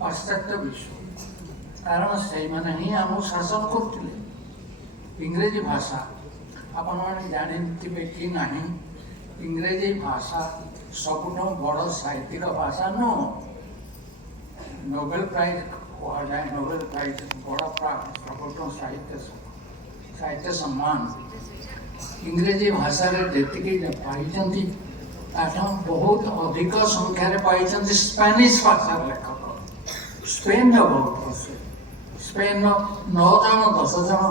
पाश्चात्य विश्व कारण से मैंने ही आम शासन करते इंग्रेजी भाषा आपण मैंने जानते कि ना इंग्रेजी भाषा सबुठ बड़ साहित्यिक भाषा नुह नोबेल प्राइज कहुए नोबेल प्राइज बड़ सबुठ साहित्य सम्मान इंग्रेजी भाषा जी पाई बहुत अधिक संख्यार पाई स्पेनिश भाषा लेखक स्पेन बहुत प्रसिद्ध स्पेन 9 जन 10 जन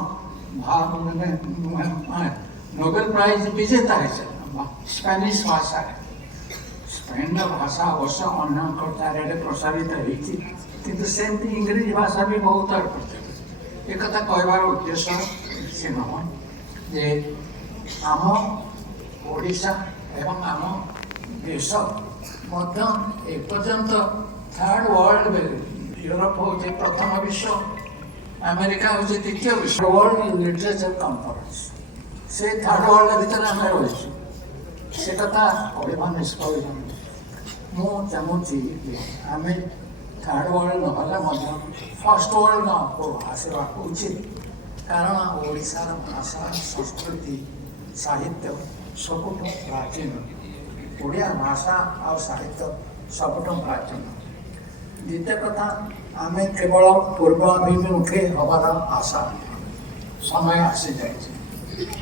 नोबेल प्राइज विजेता है स्पेनिश भाषा स्पेन भाषा अवश्य अन्य चारिड़े प्रसारित होती किंतु सेमती इंग्रेजी भाषा भी बहुत प्रचलित एक कहबार उद्देश्य से नह जे आम ओडिशा एवं आम देश एपर्यंत थर्ड वर्ल्ड यूरोप हूँ प्रथम विश्व अमेरिका हूँ द्वितीय विश्व वर्ल्ड लिटरेचर कॉन्फ्रेंस से थर्ड वर्ल्ड भीतर आम रही से कथा कहवा निष्प्रयोजन मुझे आम थर्ड वर्ल्ड ना फर्स्ट वर्ल्ड को आसवा उचित कारण ओडिशार भाषा संस्कृति साहित्य सबुठ प्राचीन ओडिया भाषा और साहित्य सबुठ प्राचीन द्वितीय कथा आम केवल पूर्वाभिमुखी हबार आशा समय आसी जाए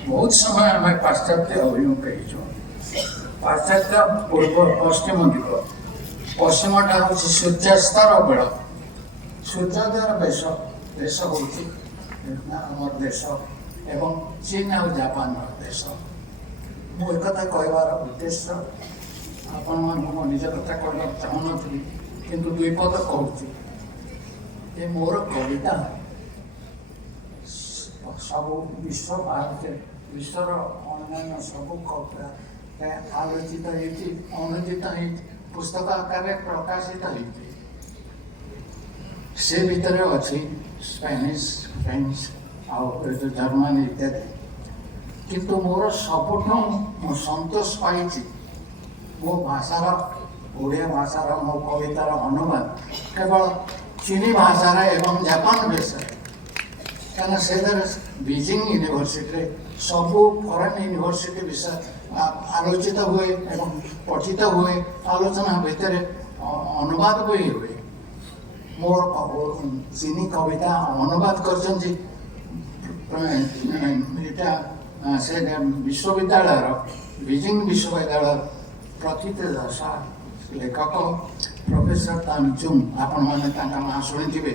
बहुत समय आम पाश्चात्य अभिमुखे पाश्चात्य पूर्व पश्चिम दिग पश्चिमटा हूँ सूर्यास्तर बेल सूर्योदय देश हूँ आम देश एवं चीन और जापान देश मुझे कथा कहबार उद्देश्य आपण मो निज कथा कहना चाहूनी किंतु दुईपद कहूँ मोर कविता सब विश्व भारत विश्वर अन्य सब कविता आलोचित अनुदित पुस्तक आकार प्रकाशित होती से भितर अच्छी स्पेनिश फ्रेंच और जर्मन इत्यादि किंतु मोर सबुठ सतोष पाई मो भाषार ओडिया भाषार मो कवितार अनुवाद केवल चीनी भाषार एवं जापान भाषा क्या से बीजिंग यूनिवर्सिटी सबू फरेन यूनिवर्सिटी विषय आलोचित हुए एवं पठित हुए आलोचना भितर अनुवाद भी हुए मोर चीनी कविता अनुवाद कर से विश्वविद्यालय बीजिंग विश्वविद्यालय प्रथित लेखक प्रोफेसर तानचुंग आपण मैंने शुणी